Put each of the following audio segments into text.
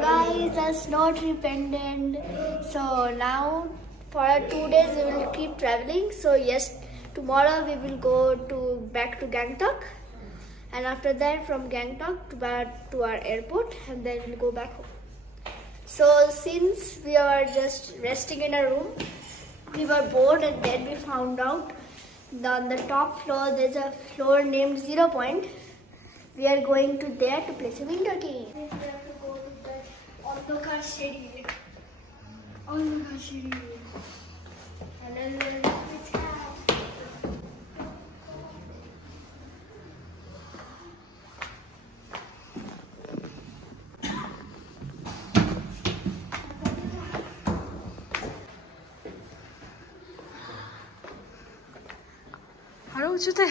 guys, the snow trip ended. So now for 2 days we will keep traveling. So yes, tomorrow we will go back to Gangtok, and after that from Gangtok back to our airport, and then we'll go back home. So since we are just resting in a room, we were bored, and then we found out that on the top floor there's a floor named 0 Point. We are going to there to play some indoor games. We have to go to the Ondokar Stadium. Ondokar Stadium. And then let's go. 아래 우주대.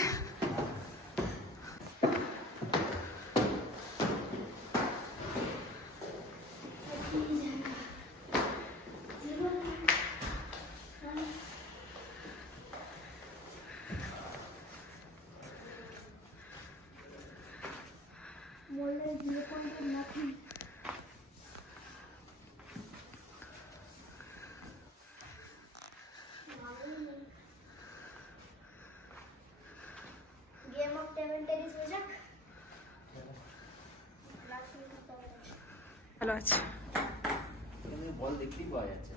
Game of table tennis हो जाक ভালো আছে এখানে বল দেখতেই পাওয়া যাচ্ছে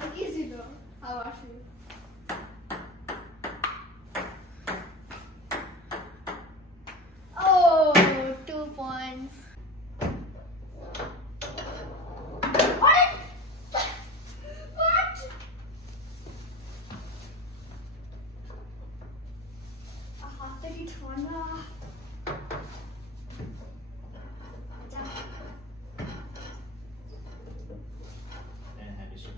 না কি ছিল আবার শুরু Oh, 2 points. What? হাতটাকে ঠান্ডা হ্যাঁ বিশেষ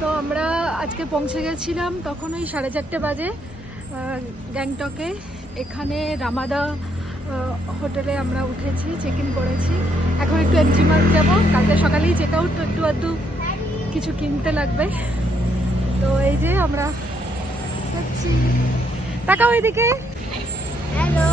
তো আমরা আজকে পৌঁছে গেছিলাম তখন ওই 4:30 বাজে গ্যাংটকে। এখানে রামাদা হোটেলে আমরা উঠেছি, চেক ইন করেছি। এখন একটু এমজি মার্ট যাবো, কালকে সকালেই চেক আউট, তো একটু আধটু কিছু কিনতে লাগবে। তো এই যে আমরা যাচ্ছি, তাকাও এদিকে। হ্যালো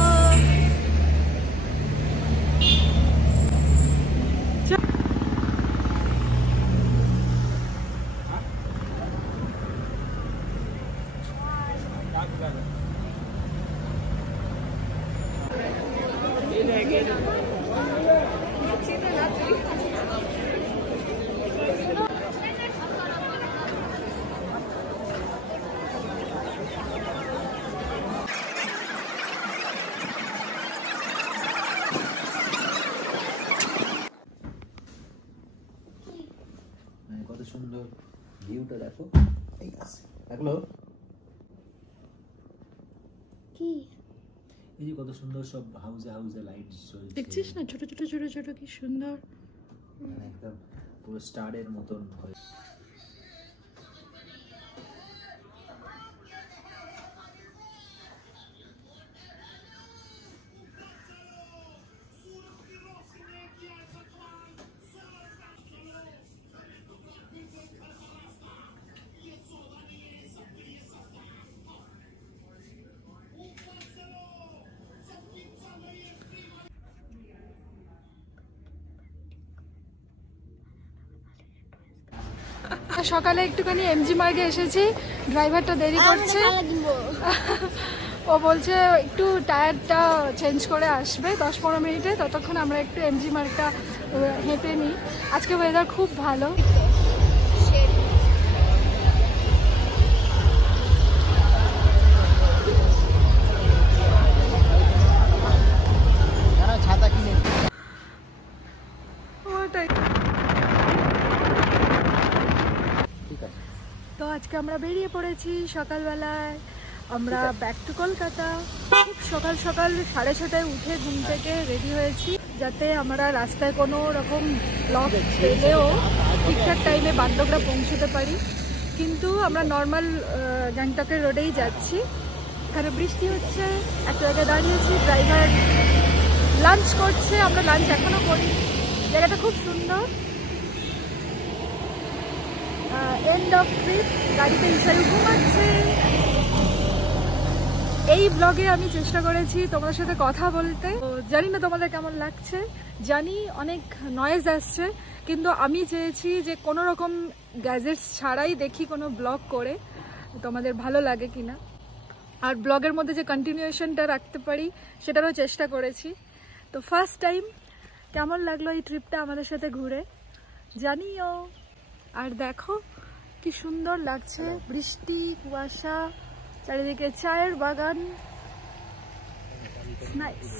কত সুন্দর ভিউটা দেখো। এই আছে দেখলো কি এই যে কত সুন্দর সব হাউজে হাউজে লাইট জ্বলছে, দেখছিস না ছোট ছোট ছোট ছোট কি সুন্দর, মানে একদম পুরো স্টারের মতন হয়। সকালে একটুখানি এমজি মার্গে এসেছি, ড্রাইভারটা দেরি করছে। ও বলছে একটু টায়ারটা চেঞ্জ করে আসবে 10-15 মিনিটে, ততক্ষণ আমরা একটু এমজি মার্গটা হেঁটে নিই। আজকে ওয়েদার খুব ভালো। ছাতা কিনে ওটাই ঠিক আছে। তো আজকে আমরা বেরিয়ে পড়েছি সকালবেলায়, আমরা ব্যাক টু কলকাতা। খুব সকাল সকাল 6:30টায় উঠে ঘুম থেকে রেডি হয়েছি, যাতে আমরা রাস্তায় কোনো রকম ব্লক পেলেও ঠিকঠাক টাইমে বাগডোগরা পৌঁছতে পারি। কিন্তু আমরা নর্মাল গ্যাংটকের রোডেই যাচ্ছি। এখানে বৃষ্টি হচ্ছে, একটা জায়গায় দাঁড়িয়েছি, ড্রাইভার লাঞ্চ করছে, আমরা লাঞ্চ এখনো করি। জায়গাটা খুব সুন্দর। এন্ড অফ ট্রিপ, গাড়িতে হিসাবে ঘুমাচ্ছে। এই ব্লগে আমি চেষ্টা করেছি তোমাদের সাথে কথা বলতে। জানি না তোমাদের কেমন লাগছে, জানি অনেক নয়েজ আসছে, কিন্তু আমি চেয়েছি যে কোনো রকম গ্যাজেটস ছাড়াই দেখি কোনো ব্লগ করে তোমাদের ভালো লাগে কিনা, আর ব্লগের মধ্যে যে কন্টিনিউয়েশনটা রাখতে পারি সেটারও চেষ্টা করেছি। তো ফার্স্ট টাইম কেমন লাগলো এই ট্রিপটা আমাদের সাথে ঘুরে জানিও। আর দেখো কি সুন্দর লাগছে, বৃষ্টি, কুয়াশা, চারিদিকে চায়ের বাগান, নাইস।